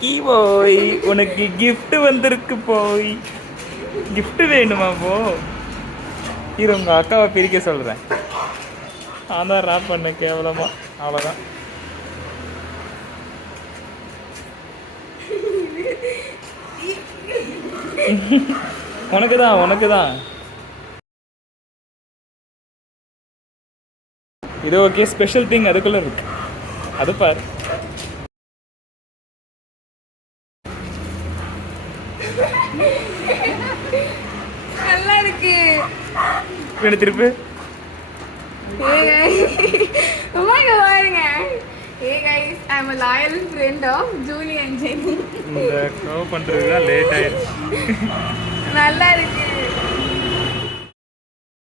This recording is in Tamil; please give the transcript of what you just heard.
லக்கி போய் உனக்கு gift வந்திருக்கு போய். gift வேணுமா போ? இரு உங்க அக்காவை பிரிக்க சொல்றேன். நான் தான் ராப் பண்ண கேவலமா. அவ்வளோதான். உனக்கு தான் இது ஓகே. ஸ்பெஷல் திங் அதுக்குள்ள இருக்கு, அது பாரு. நல்லா இருக்கு. திருப்பி பாருங்க. Hey guys, I'm a loyal friend of Julie and Jenny. இந்த கவ் பண்றது தான் லேட் ஆயிடுச்சு. நல்லா இருக்கு.